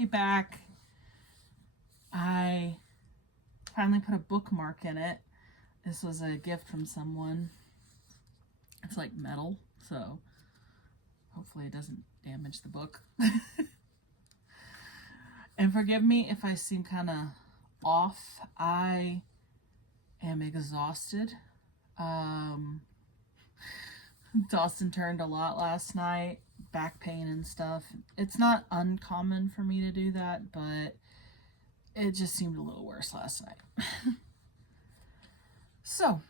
Hey, back. I finally put a bookmark in it. This was a gift from someone. It's like metal, so hopefully it doesn't damage the book. And forgive me if I seem kind of off. I am exhausted. Tossed and turned a lot last night. Back pain and stuff. It's not uncommon for me to do that, but it just seemed a little worse last night. So,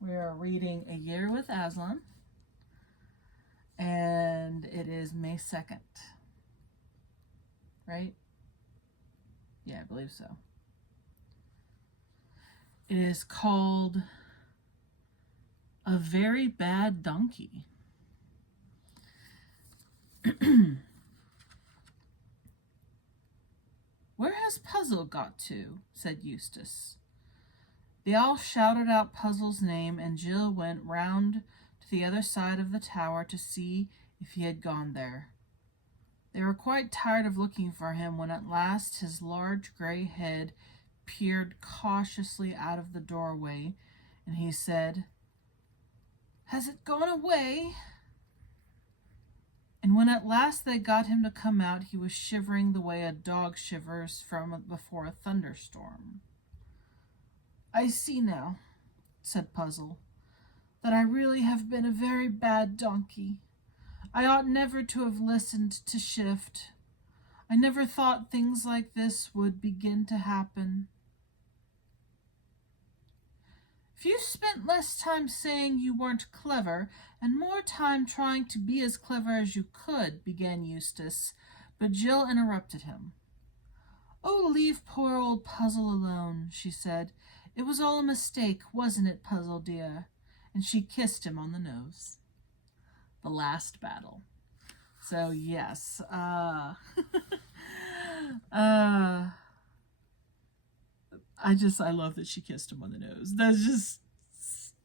we are reading A Year with Aslan, and it is May 2nd. Right? Yeah, I believe so. It is called A Very Bad Donkey. Where has Puzzle got to? Said Eustace. They all shouted out Puzzle's name, and Jill went round to the other side of the tower to see if he had gone there. They were quite tired of looking for him when at last his large gray head peered cautiously out of the doorway, and he said, "Has it gone away?" And when at last they got him to come out, he was shivering the way a dog shivers before a thunderstorm. "I see now," said Puzzle, "that I really have been a very bad donkey. I ought never to have listened to Shift. I never thought things like this would begin to happen." "If you spent less time saying you weren't clever and more time trying to be as clever as you could," began Eustace, but Jill interrupted him. "Oh, leave poor old Puzzle alone," she said. "It was all a mistake, wasn't it, Puzzle dear?" And she kissed him on the nose. The last battle. So yes, I love that she kissed him on the nose.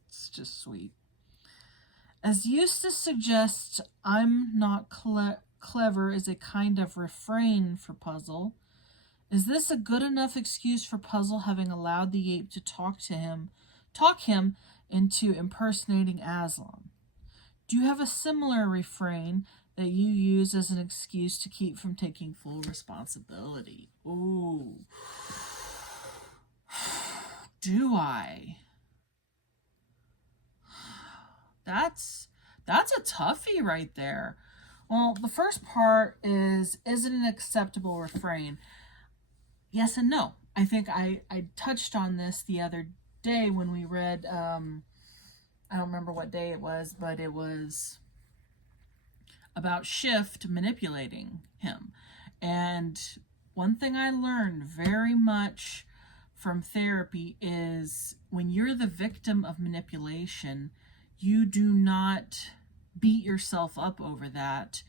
It's just sweet. As Eustace suggests, "I'm not clever" is a kind of refrain for Puzzle. Is this a good enough excuse for Puzzle, having allowed the ape to talk him into impersonating Aslan? Do you have a similar refrain that you use as an excuse to keep from taking full responsibility? Ooh. Do I? That's a toughie right there. Well, the first part is it an acceptable refrain? Yes and no. I think I touched on this the other day when we read, I don't remember what day it was, but it was about Shift manipulating him. And one thing I learned very much from therapy is when you're the victim of manipulation, you do not beat yourself up over that.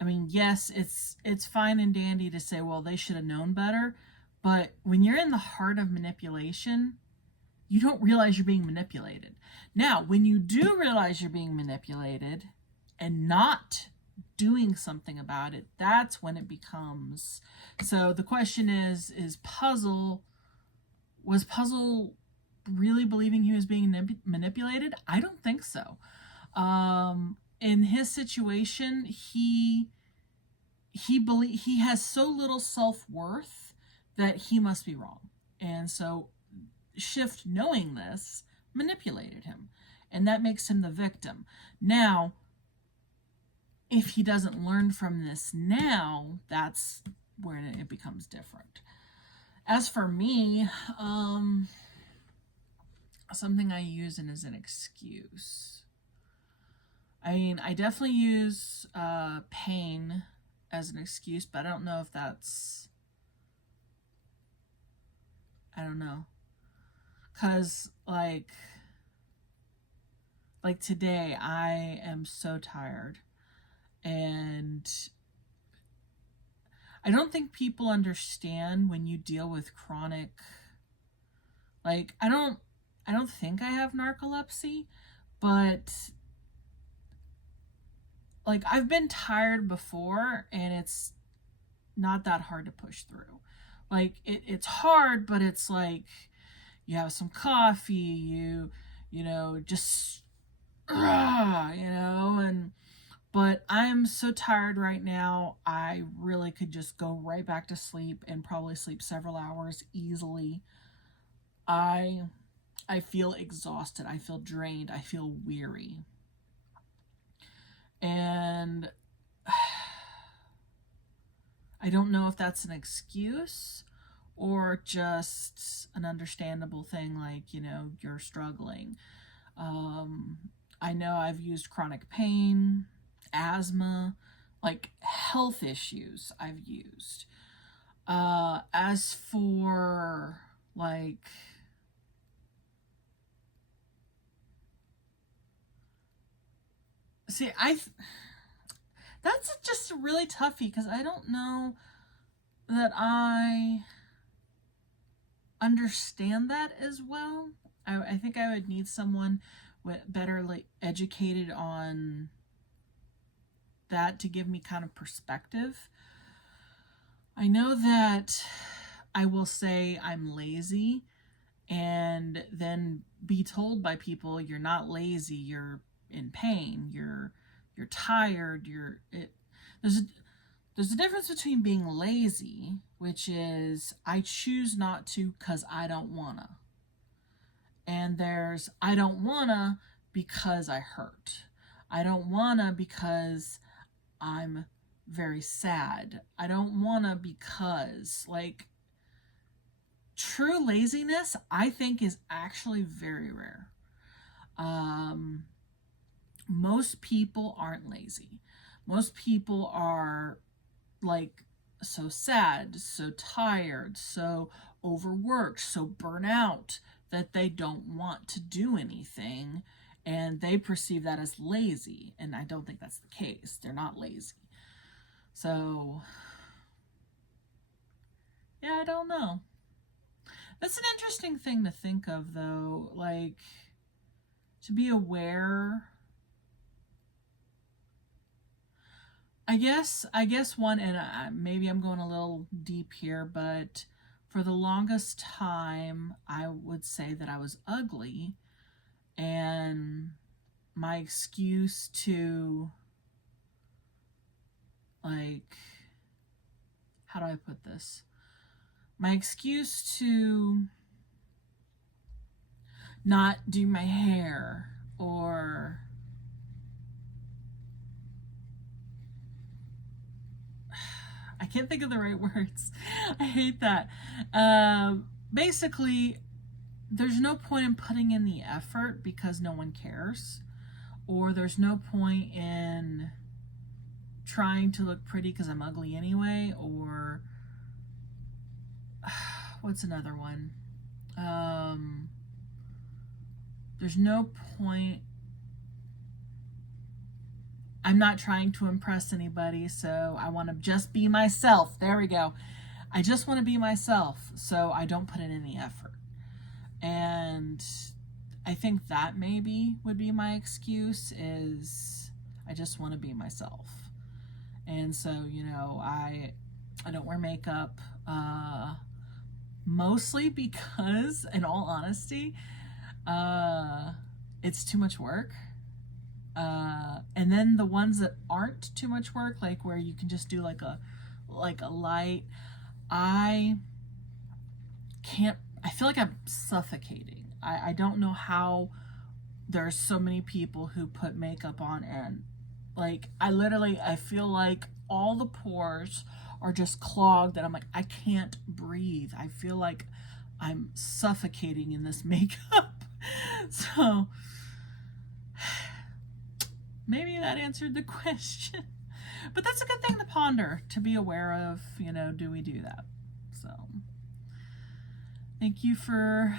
I mean, yes, it's fine and dandy to say, well, they should have known better, but when you're in the heart of manipulation, you don't realize you're being manipulated. Now, when you do realize you're being manipulated and not doing something about it, that's when it becomes. So the question is was Puzzle really believing he was being manipulated? I don't think so. In his situation, he has so little self-worth that he must be wrong. And so Shift, knowing this, manipulated him, and that makes him the victim. Now, if he doesn't learn from this now, that's where it becomes different. As for me, something I use as an excuse. I mean, I definitely use pain as an excuse, but I don't know if that's, I don't know. Because, like today, I am so tired. And I don't think people understand when you deal with chronic, like, I don't think I have narcolepsy, but, like, I've been tired before, and it's not that hard to push through. Like it's hard, but it's like you have some coffee, you know, just but I'm so tired right now. I really could just go right back to sleep and probably sleep several hours easily. I feel exhausted. I feel drained. I feel weary. And I don't know if that's an excuse or just an understandable thing, like, you know, you're struggling. I know I've used chronic pain, asthma, like health issues I've used. As for like, see, that's just really toughy because I don't know that I understand that as well. I think I would need someone better like educated on that to give me kind of perspective. I know that I will say I'm lazy and then be told by people you're not lazy, you're in pain, you're tired, there's a difference between being lazy, which is I choose not to because I don't wanna. And there's I don't wanna because I hurt. I don't wanna because I'm very sad. I don't wanna because, like, true laziness, I think, is actually very rare. Most people aren't lazy. Most people are like so sad, so tired, so overworked, so burnt out that they don't want to do anything, and they perceive that as lazy, and I don't think that's the case. They're not lazy. So yeah, I don't know. That's an interesting thing to think of, though, like to be aware. I guess one, and maybe I'm going a little deep here, but for the longest time, I would say that I was ugly, and my excuse to, like, how do I put this? My excuse to not do my hair, or I can't think of the right words. I hate that. Basically, there's no point in putting in the effort because no one cares. Or there's no point in trying to look pretty because I'm ugly anyway. Or what's another one? There's no point. I'm not trying to impress anybody, so I want to just be myself. There we go. I just want to be myself, so I don't put in any effort. And I think that maybe would be my excuse, is I just want to be myself. And so, you know, I don't wear makeup, mostly because, in all honesty, it's too much work. And then the ones that aren't too much work, like where you can just do like a light, I feel like I'm suffocating. I don't know how there's so many people who put makeup on, and like I feel like all the pores are just clogged, and I'm like, I can't breathe. I feel like I'm suffocating in this makeup. So maybe that answered the question. But that's a good thing to ponder, to be aware of, you know, do we do that? So thank you for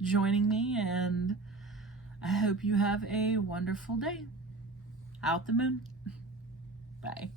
joining me, and I hope you have a wonderful day. Out the moon. Bye.